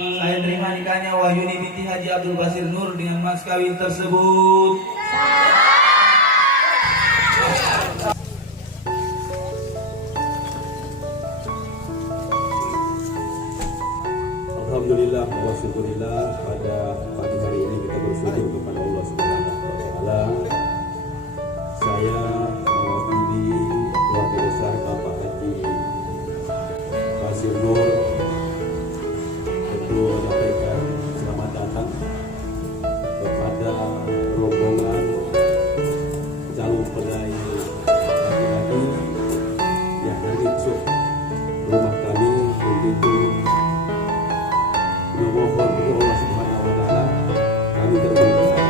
Saya terima nikahnya Wahyuni binti Haji Abdul Basir Nur dengan mas kawin tersebut. Alhamdulillah wa syukurillah, pada pagi hari ini kita bersyukur kepada Allah Subhanahu wa taala. Saya mewakili keluarga besar Bapak Haji Basir Nur tentu menyampaikan selamat datang kepada rombongan calon mempelai laki-laki yang hari esok rumah kami. Begitu memohon kepada Allah Subhanahu wa taala, kami terbuka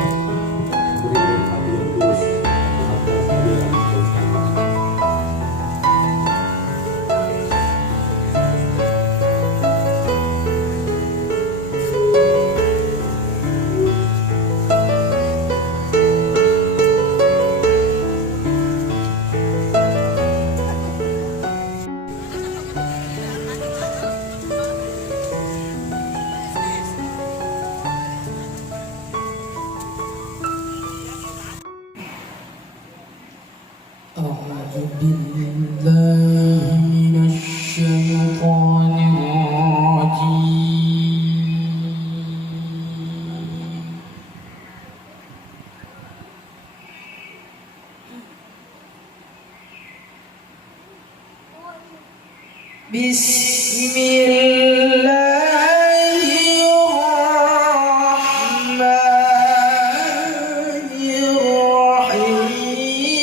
berikan hati yang tulus atas kehadiran bersama. أعوذ بالله من الشيطان الرجيم بسم الله الرحمن لرأيته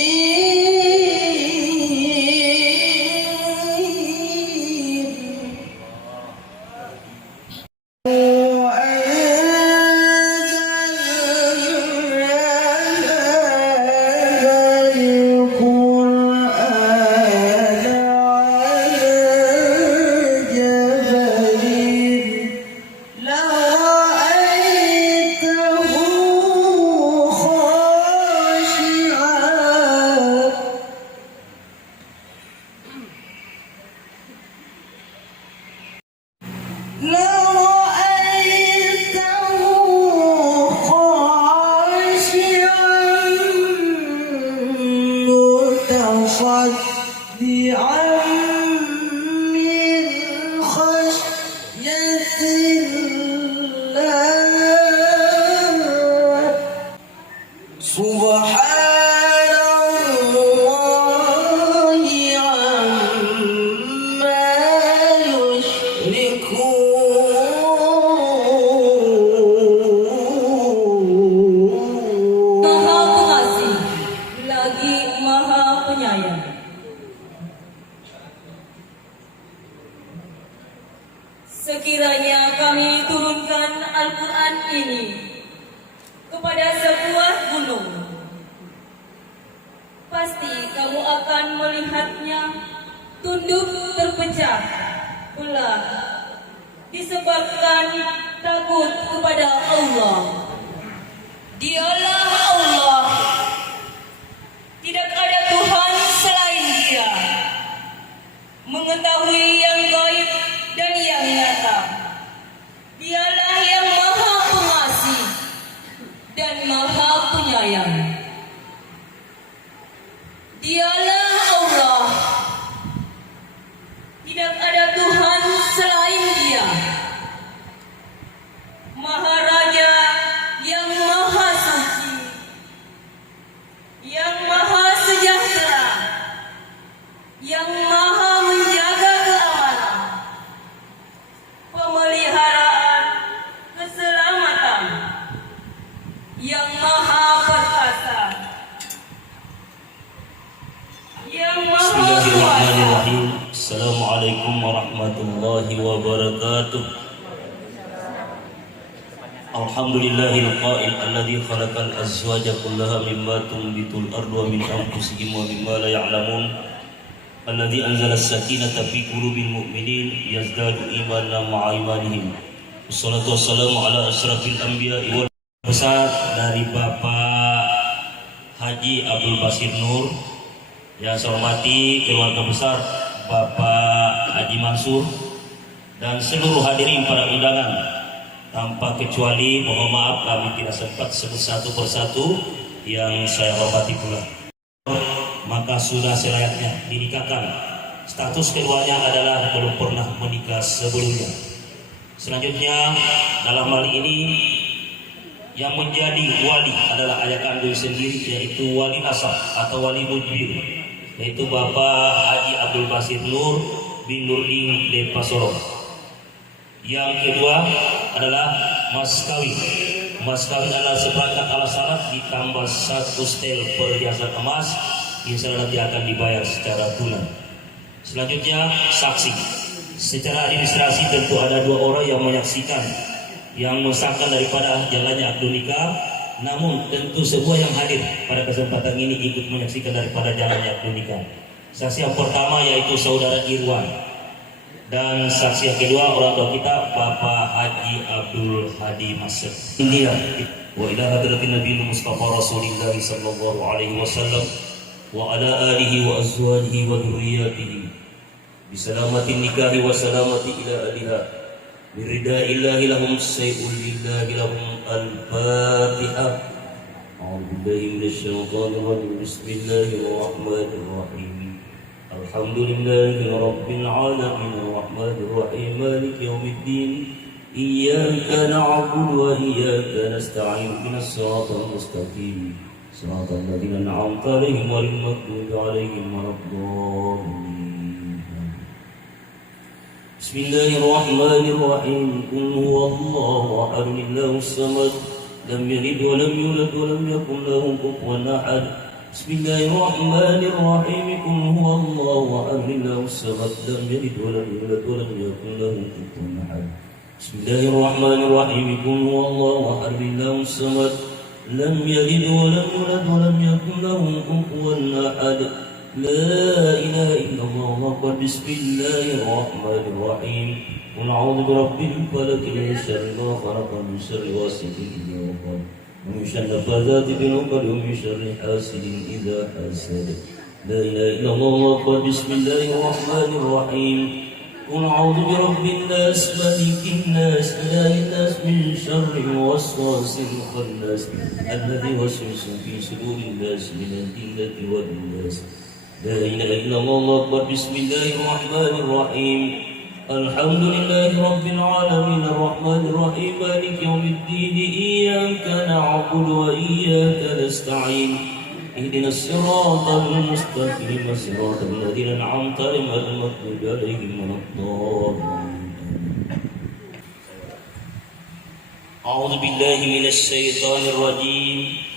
خاشعا متصدعا من خشية الله سبحان الله عما يشركون. Maha Pengasih lagi Maha Penyayang. Sekiranya kami turunkan Al-Quran ini kepada sebuah gunung, pasti kamu akan melihatnya tunduk terpecah belah disebabkan takut kepada Allah. Dialah Allah, tidak ada Tuhan selain Dia, mengetahui yang gaib dan yang nyata. Dialah yang Maha Pengasih dan Maha Penyayang. Dialah Allah, tidak ada Tuhan selain Dia, Maharaja yang Maha Suci, yang Maha Sejahtera, yang Maha menjaga keamanan, pemeliharaan, keselamatan, yang Maha perkasa, yang Maha kuasa. Bismillahirrahmanirrahim. Assalamualaikum warahmatullahi wabarakatuh. Alhamdulillahil qa'il alladzi khalaqal azwaja kullaha mimma tunbitul ardu wa min anfusihim wa mimma la ya'lamun. Alladzi anzala as-sakinata fi qulubil mu'minin yazdadu imanan ma'a imanihim. Wassalatu wassalamu ala asyrafil anbiya'i wal besar dari Bapak Haji Abdul Basir Nur. Yang saya hormati keluarga besar Bapak Haji Mansur dan seluruh hadirin para undangan tanpa kecuali mohon maaf kami tidak sempat sebut satu persatu yang saya hormati pula. Maka sudah selayaknya dinikahkan. Status keduanya adalah belum pernah menikah sebelumnya. Selanjutnya dalam hal ini yang menjadi wali adalah ayah kandung sendiri, yaitu wali nasab atau wali mujbir, yaitu Bapak Haji Abdul Basir Nur bin Nurdin Depasoro. Yang kedua adalah mas kawin. Mas kawin adalah seperangkat alat syarat ditambah 1 setel perhiasan emas, insya Allah nanti akan dibayar secara tunai. Selanjutnya saksi. Secara administrasi tentu ada 2 orang yang menyaksikan, yang mensahkan daripada jalannya akad nikah. Namun tentu semua yang hadir pada kesempatan ini ikut menyaksikan daripada jalannya akad nikah. Saksi yang pertama yaitu saudara Irwan, dan saksi yang kedua orang tua kita Bapak Haji Abdul Hadi Masud. India wa ila hadratin Nabi Mustafa Rasulullah sallallahu alaihi wasallam wa ala alihi wa azwajihi wa dzurriyyatihi bisalamatin nikahi wa salamati ila aliha biridaillahi lahum sayyul lillahi lahum al-fatihah. A'udzu billahi minasyaitonir rajim. Bismillahirrahmanirrahim. Alhamdulillahi rabbil alamin arrahmanir rahim maliki yaumiddin iyyaka na'budu wa iyyaka nasta'in ihdinas siratal mustaqim siratal ladzina an'amta 'alaihim ghairil maghdubi 'alaihim waladdallin. Bismillahirrahmanirrahim. Qul huwallahu ahad, Allahus samad, lam yalid wa lam yulad wa lam yakul lahu kufuwan ahad. Bismillahirrahmanirrahim. Qul huwallahu ahad, Allahus samad, lam yalid wa lam yulad wa lam yakul lahu kufuwan ahad. Bismillahirrahmanirrahim. Qul huwallahu ahad, Allahus samad, lam yalid wa lam yulad wa lam yakul lahu kufuwan ahad. La ilaha illallah. Bismillahirrahmanirrahim. Qul a'udzu birabbil falaq min syarri ma khalaq min syarri ghasiqin idza waqab wa min syarri nafathati fil 'uqad wa min syarri hasidin idza hasad. La ilaha illallah. Bismillahirrahmanirrahim. Qul a'udzu birabbin nas malikin nas ilahin nas min syarri waswasil khannas alladzi yuwaswisu fi sudurin nas minal jinnati wan nas. La ilaha illallah. Bismillahirrahmanirrahim. Alhamdulillahi rabbil alamin arrahmanir rahim maliki yaumiddin iyyaka na'budu wa iyyaka nasta'in ihdinas siratal mustaqim siratal ladzina an'amta 'alaihim ghairil maghdubi 'alaihim waladdallin. A'udzu billahi minasy syaithanir rajim.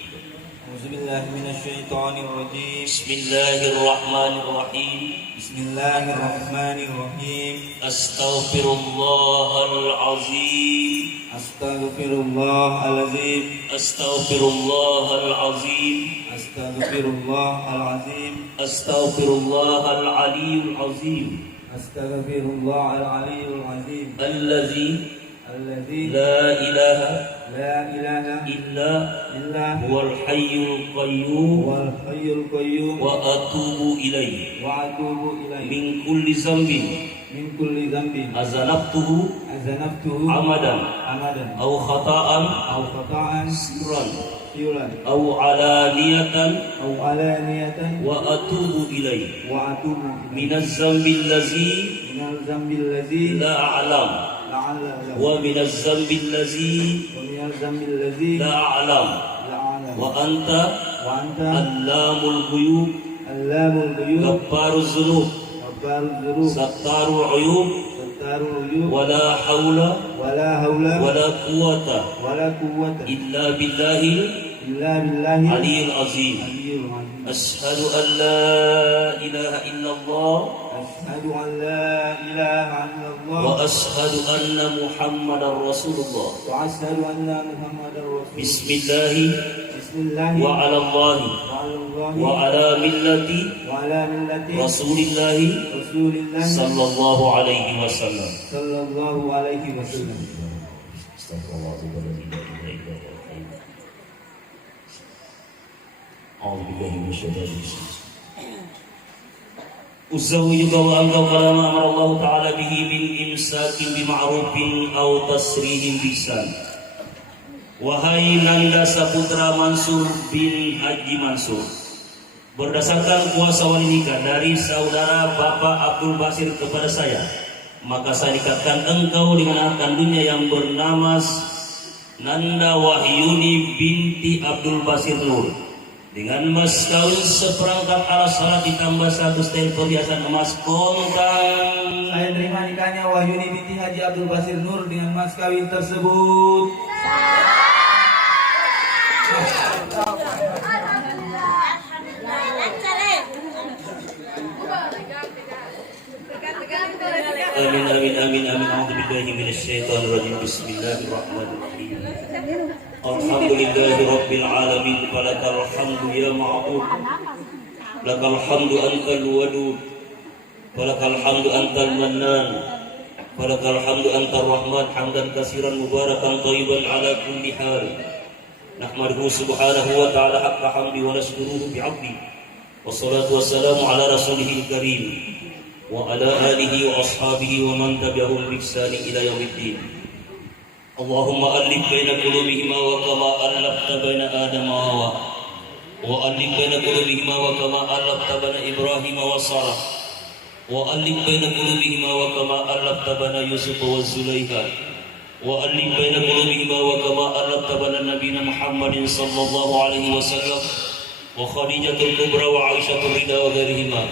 Bismillahirrahmanirrahim. Bismillahirrahmanirrahim. Bismillahirrahmanirrahim. Astaghfirullahal azim. Astaghfirullahalazim. Astaghfirullahal azim. Astaghfirullahalazim. Astaghfirullahal aliyyul azim. Astaghfirullahalaliyyul azim. Allazi Alladzi la ilaha la ilaha illa illa huwal hayyul qayyum huwal hayyul qayyum wa atubu ilayhi wa atubu ilaihi min kulli zambin min kulli dhanbin azanabtuhu azanabtuhu amadan amadan aw khata'an aw khata'an sirran sirran aw alaniyatan aw alaniyatan wa atubu ilayhi wa atubu minaz zambi allazi minal dhanbi allazi la a'lam la'alla wa minaz zambi allazi wa minal dhanbi allazi la a'lam la'ala wa anta wa anta allamul ghuyub allamul ghuyub ghabbaruz dzunub ghabbaruz dzunub sattarul uyub sattarul uyub wala haula wala haula wala quwwata wala quwwata illa billahil illa billahi aliyyil azim. aliyyil azim. Ashhadu an la ilaha illallah أشهد أن لا إله إلا الله wa ashhadu anna muhammadar rasulullah. وأشهد أن محمدا رسول الله. Bismillahi بسم الله wa ala Allahi وعلى الله wa ala millati وعلى ملة rasulillahi رسول الله sallallahu alaihi wasallam. صلى الله عليه وسلم. A'udzu billahi minasyaitonir rajim. Uzawwijuka wa anta kala ma amara Allah Ta'ala bihi min imsakin bima'rufin aw tasrihim bisan. Wahai Nanda Saputra Mansur bin Haji Mansur, berdasarkan kuasa wali nikah dari saudara Bapak Abdul Basir kepada saya, maka saya nikahkan engkau dengan anak kandungnya yang bernama Nanda Wahyuni binti Abdul Basir Nur dengan mas kawin seperangkat alas salat ditambah 1 setel perhiasan emas kontang. Saya terima nikahnya Wahyuni binti Haji Abdul Basir Nur dengan mas kawin tersebut. Amin amin amin amin. A'udzubillahi minasyaitonir rajim. Bismillahirrahmanirrahim. Alhamdulillahi rabbil alamin. Falakal hamdu ya ma'bud. Lakal hamdu antal wadud. Falakal hamdu antal mannan. Falakal hamdu antar rahman. Hamdan katsiran mubarakan thayyiban ala kulli hal. Nahmaduhu subhanahu wa ta'ala haqqa hamdi wa nashkuruhu bi'abdi. Wassalatu wassalamu ala rasulihil karim wa ala alihi wa ashabihi wa man tabi'ahum bi ihsani ila yaumiddin. Allahumma alif baina qulubihima wa kama alafta baina Adam wa Hawa wa alif baina qulubihima wa kama alafta baina Ibrahim wa Sarah wa alif baina qulubihima wa kama alafta baina Yusuf wa Zulaikha wa alif baina qulubihima wa kama alafta baina nabiyina Muhammadin sallallahu alaihi wasallam wa Khadijatul Kubra wa Aisyah Rida wa ghairihima.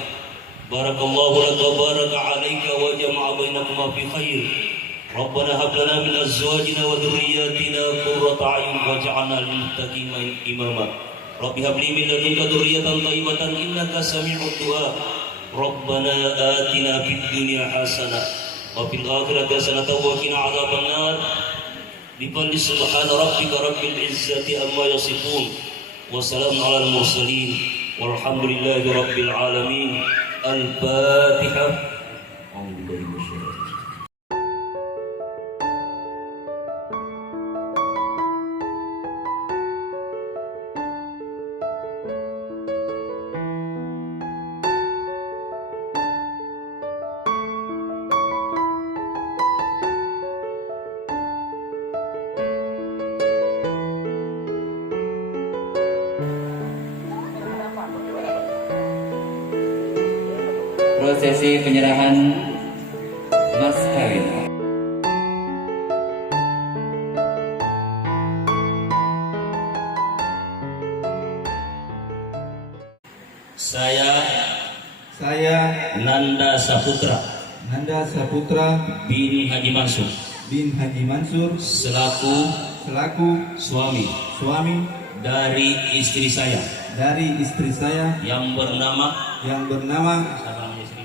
Barakallahu laka wa baraka alayka wa jama'a bainakuma fi khair. Rabbana hab lana min azwajina wa dhurriyyatina qurrata a'yun waj'alna lil muttaqina imama. Rabbi hab li min ladunka dhurriyyatan thayyibatan innaka sami'ud du'a. Rabbana atina fid dunya hasanah wa fil akhirati hasanah wa qina adzaban nar. Biqadri subhana rabbika rabbil izzati amma yasifun. Wa salamun alal mursalin. Walhamdulillahi rabbil alamin. Al-Fatihah. Prosesi penyerahan mas kawin. Saya Nanda Saputra bin Haji Mansur selaku suami dari istri saya yang bernama siapa namanya istri?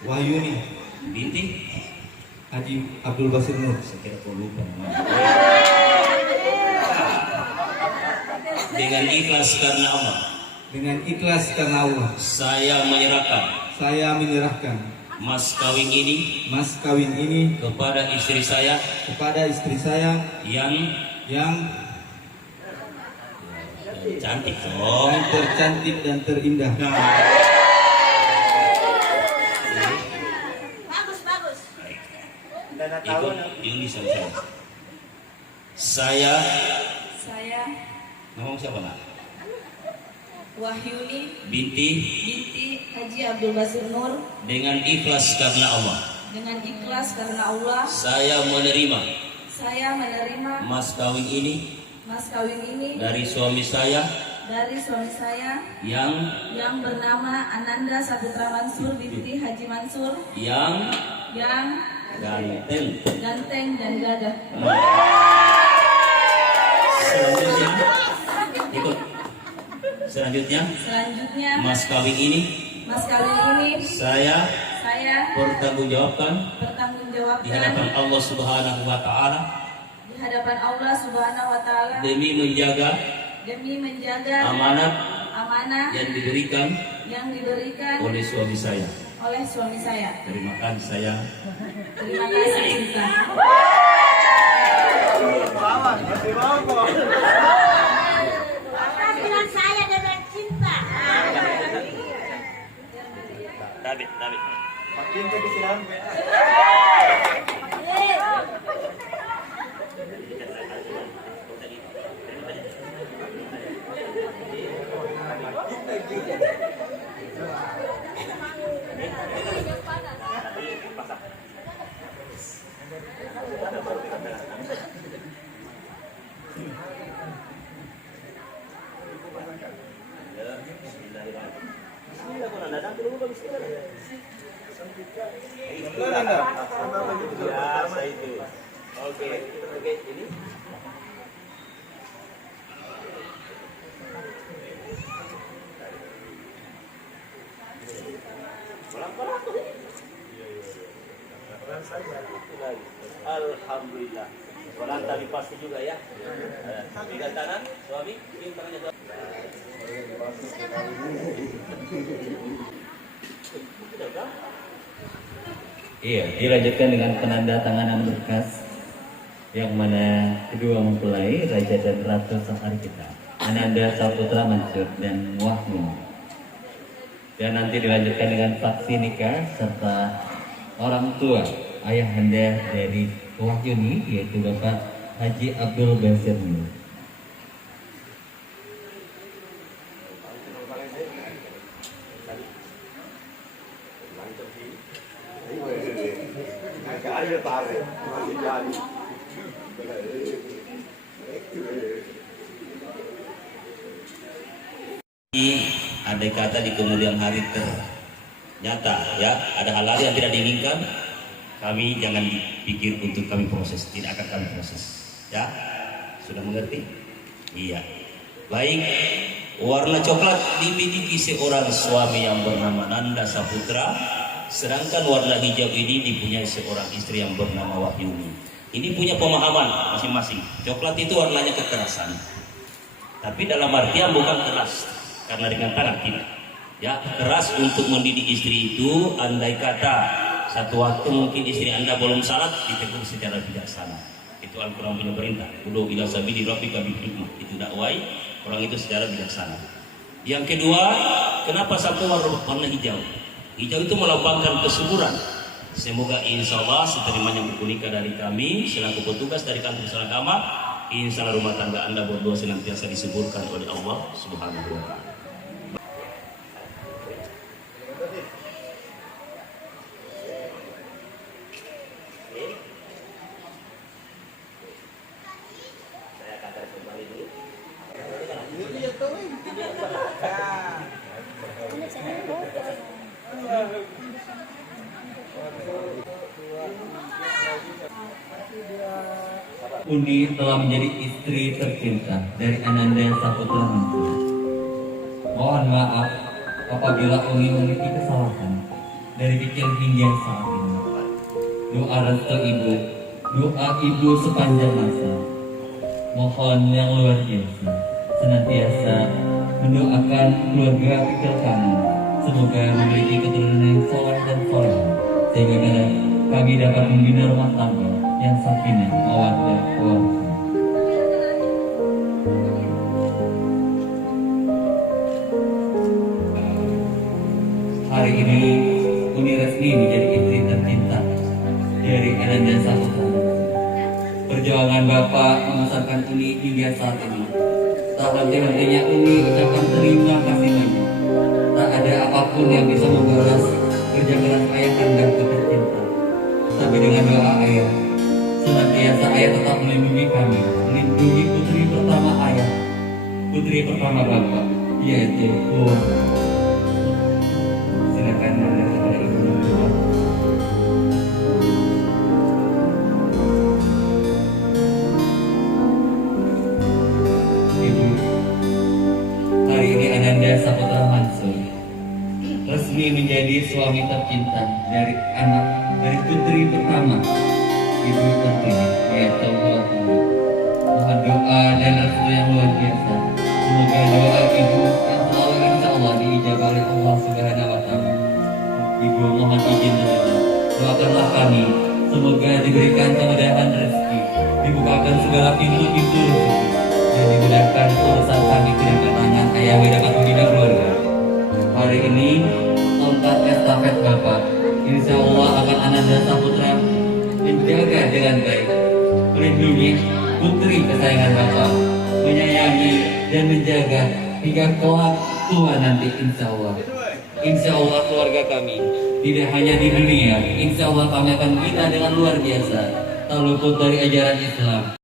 Wahyuni binti Haji Abdul Basir Nur. saya kira kau lupa namanya. Dengan ikhlas karena Allah Dengan ikhlas karena Allah, saya menyerahkan mas kawin ini kepada istri saya yang cantik dong. yang tercantik dan terindah. Bagus. Ini saya Saya ngomong siapa nak? Wahyuni Binti Haji Abdul Basir Nur dengan ikhlas karena Allah. dengan ikhlas karena Allah Saya menerima mas kawin ini dari suami saya yang bernama Ananda Saputra Mansur binti Haji Mansur yang ganteng dan gagah. Selanjutnya Selanjutnya mas kawin ini saya bertanggungjawabkan di hadapan Allah Subhanahu wa taala demi menjaga amanat yang diberikan oleh suami saya. Terima kasih saya. Terima kasih Cinta. Dengan saya dengan cinta. David. Alhamdulillah. Orang tali pasti juga ya. Pegang tangan, suami, ini tangannya. Iya, dilanjutkan dengan penandatanganan berkas yang mana kedua mempelai Raja dan Ratu Safari kita, Ananda Saputra Mansur dan Wahyu. Dan nanti dilanjutkan dengan saksi nikah serta orang tua ayahanda dari Wahyuni, yaitu Bapak Haji Abdul Basir Nur. Andai kata di kemudian hari ternyata ya ada hal-hal yang tidak diinginkan, kami jangan dipikir untuk kami proses, tidak akan kami proses. Ya, sudah mengerti? Iya. Baik, warna coklat dimiliki seorang suami yang bernama Nanda Saputra, sedangkan warna hijau ini dipunyai seorang istri yang bernama Wahyuni. Ini punya pemahaman masing-masing. Coklat itu warnanya kekerasan, tapi dalam artian bukan keras karena dengan tangan, tidak. Ya, keras untuk mendidik istri itu, andai kata satu waktu mungkin istri Anda belum salat, ditegur secara bijaksana. Itu Al-Quran punya perintah. Udu ila sabili rabbika bil hikmah. Itu dakwai orang itu secara bijaksana. Yang kedua, kenapa satu warna hijau? Hijau itu melambangkan kesuburan. Semoga insya Allah seterimanya buku nikah dari kami selaku petugas dari kantor agama, insya Allah rumah tangga Anda berdua senantiasa disuburkan oleh Allah Subhanahu wa Ta'ala. Uni telah menjadi istri tercinta dari Ananda Saputra Mansur. Mohon maaf apabila Uni memiliki kesalahan dari kecil hingga saat ini. Doa restu ibu, doa ibu sepanjang masa. Mohon yang luar biasa senantiasa mendoakan keluarga kecil kami, semoga memiliki keturunan yang soleh dan soleh, sehingga kami dapat membina rumah tangga yang sakinah, mawaddah, warahmah. Hari ini Uni resmi menjadi istri tercinta dari Ananda Saputra. Perjuangan Bapak membesarkan Uni hingga saat ini, tak henti-hentinya Uni ucapkan terima kasih banyak. Tak ada apapun yang bisa membalas kerja keras ayah Anda tercinta. Tapi dengan doa ayah, senantiasa ayah tetap melindungi kami, melindungi putri pertama ayah, putri pertama Bapak, yaitu silakan Anda kepada ibu berdoa. Ibu, hari ini Ananda Saputra Mansur resmi menjadi suami tercinta dari putri pertama ibu terpilih, yaitu mohon doa dan restu yang luar biasa. Semoga doa ibu yang selalu insya Allah diijabah oleh Allah Subhanahu wa Ta'ala. Ibu mohon izin saja, doakanlah kami, semoga diberikan kemudahan rezeki, dibukakan segala pintu-pintu rezeki, dan dimudahkan urusan kami ke tangan ayah dapat membina keluarga. Hari ini tongkat estafet Bapak insya Allah akan Ananda Saputra menjaga dengan baik, melindungi putri kesayangan Bapak, menyayangi dan menjaga hingga kelak tua nanti insya Allah. Insya Allah keluarga kami tidak hanya di dunia, insya Allah kami akan bina dengan luar biasa, tak luput dari ajaran Islam.